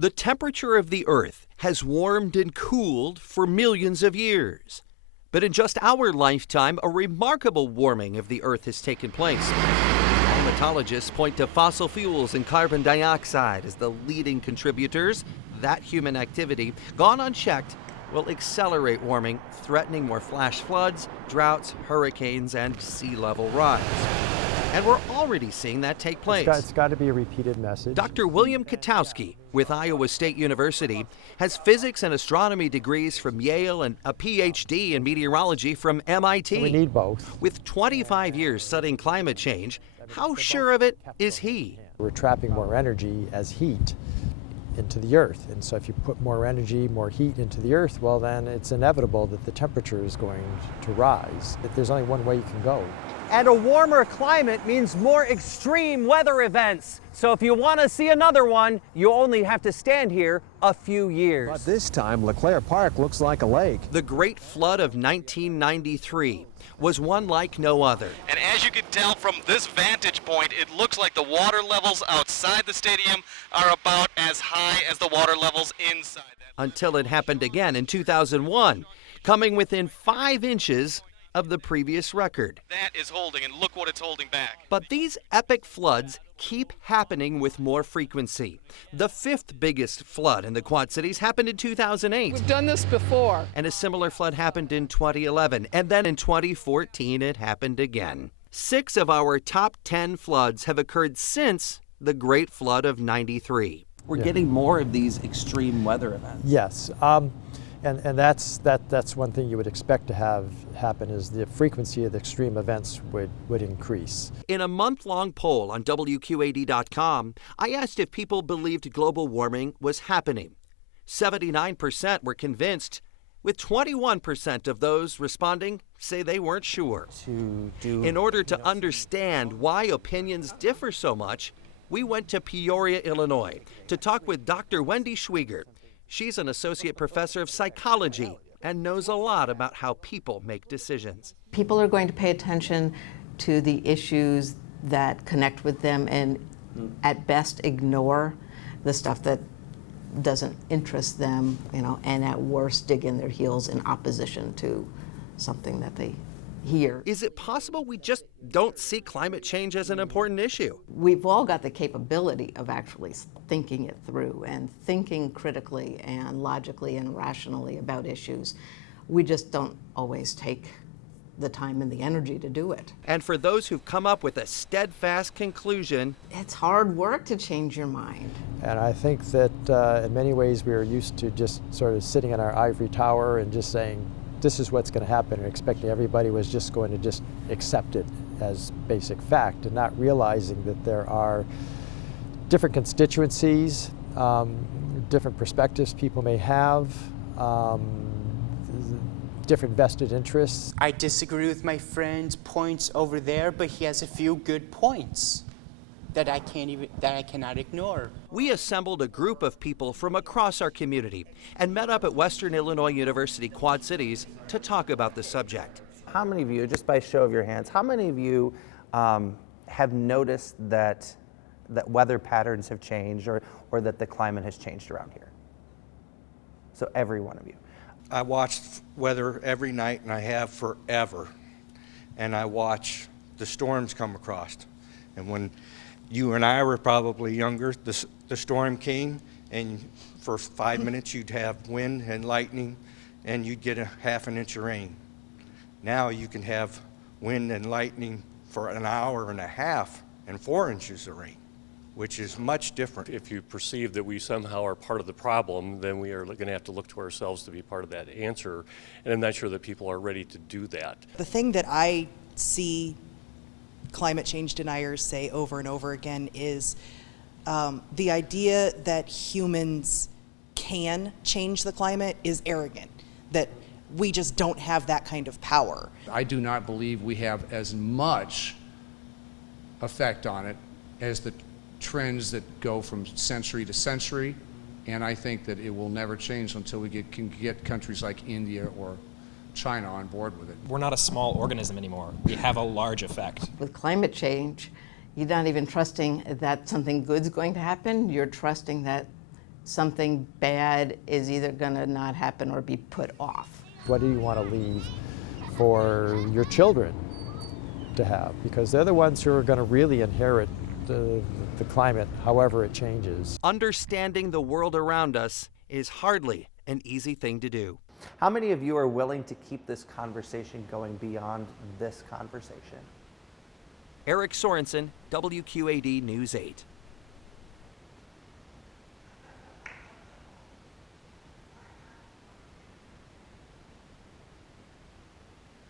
The temperature of the Earth has warmed and cooled for millions of years. But in just our lifetime, a remarkable warming of the Earth has taken place. Climatologists point to fossil fuels and carbon dioxide as the leading contributors. That human activity, gone unchecked, will accelerate warming, threatening more flash floods, droughts, hurricanes, and sea level rise. And we're already seeing that take place. It's got to be a repeated message. Dr. William Katowski with Iowa State University has physics and astronomy degrees from Yale and a PhD in meteorology from MIT. So we need both. With 25 years studying climate change, how sure of it is he? We're trapping more energy as heat into the Earth. And so if you put more energy, more heat into the Earth, well then it's inevitable that the temperature is going to rise. There's only one way you can go. And a warmer climate means more extreme weather events. So if you want to see another one, you only have to stand here a few years. But this time, LeClaire Park looks like a lake. The Great Flood of 1993 was one like no other. And as you can tell from this vantage point, it looks like the water levels outside the stadium are about as high as the water levels inside. Until it happened again in 2001, coming within 5 inches of the previous record. That is holding, and look what it's holding back. But these epic floods keep happening with more frequency. The 5th biggest flood in the Quad Cities happened in 2008. We've done this before. And a similar flood happened in 2011. And then in 2014, it happened again. 6 of our top 10 floods have occurred since the Great Flood of 93. We're getting more of these extreme weather events. Yes. And that's one thing you would expect to have happen, is the frequency of the extreme events would increase. In a month-long poll on WQAD.com, I asked if people believed global warming was happening. 79% were convinced, with 21% of those responding say they weren't sure. In order to understand why opinions differ so much, we went to Peoria, Illinois, to talk with Dr. Wendy Schwieger. She's an associate professor of psychology and knows a lot about how people make decisions. People are going to pay attention to the issues that connect with them and at best ignore the stuff that doesn't interest them, and at worst dig in their heels in opposition to something that they hear. Is it possible we just don't see climate change as an important issue? We've all got the capability of actually thinking it through and thinking critically and logically and rationally about issues. We just don't always take the time and the energy to do it. And for those who've come up with a steadfast conclusion, it's hard work to change your mind. And I think that in many ways we are used to just sort of sitting in our ivory tower and just saying, this is what's going to happen, and expecting everybody was just going to just accept it as basic fact, and not realizing that there are different constituencies, different perspectives people may have, different vested interests. I disagree with my friend's points over there, but he has a few good points that I cannot ignore. We assembled a group of people from across our community and met up at Western Illinois University Quad Cities to talk about the subject. How many of you, just by show of your hands, how many of you have noticed that weather patterns have changed or that the climate has changed around here? So every one of you. I watch weather every night, and I have forever. And I watch the storms come across. And when you and I were probably younger, the storm came, and for 5 minutes you'd have wind and lightning, and you'd get a half an inch of rain. Now you can have wind and lightning for an hour and a half and 4 inches of rain, which is much different. If you perceive that we somehow are part of the problem, then we are going to have to look to ourselves to be part of that answer, and I'm not sure that people are ready to do that. The thing that I see climate change deniers say over and over again is the idea that humans can change the climate is arrogant, that we just don't have that kind of power. I do not believe we have as much effect on it as the trends that go from century to century, and I think that it will never change until we can get countries like India or China on board with it. We're not a small organism anymore. We have a large effect. With climate change, you're not even trusting that something good's going to happen. You're trusting that something bad is either going to not happen or be put off. What do you want to leave for your children to have? Because they're the ones who are going to really inherit the climate, however it changes. Understanding the world around us is hardly an easy thing to do. How many of you are willing to keep this conversation going beyond this conversation? Eric Sorensen, WQAD News 8.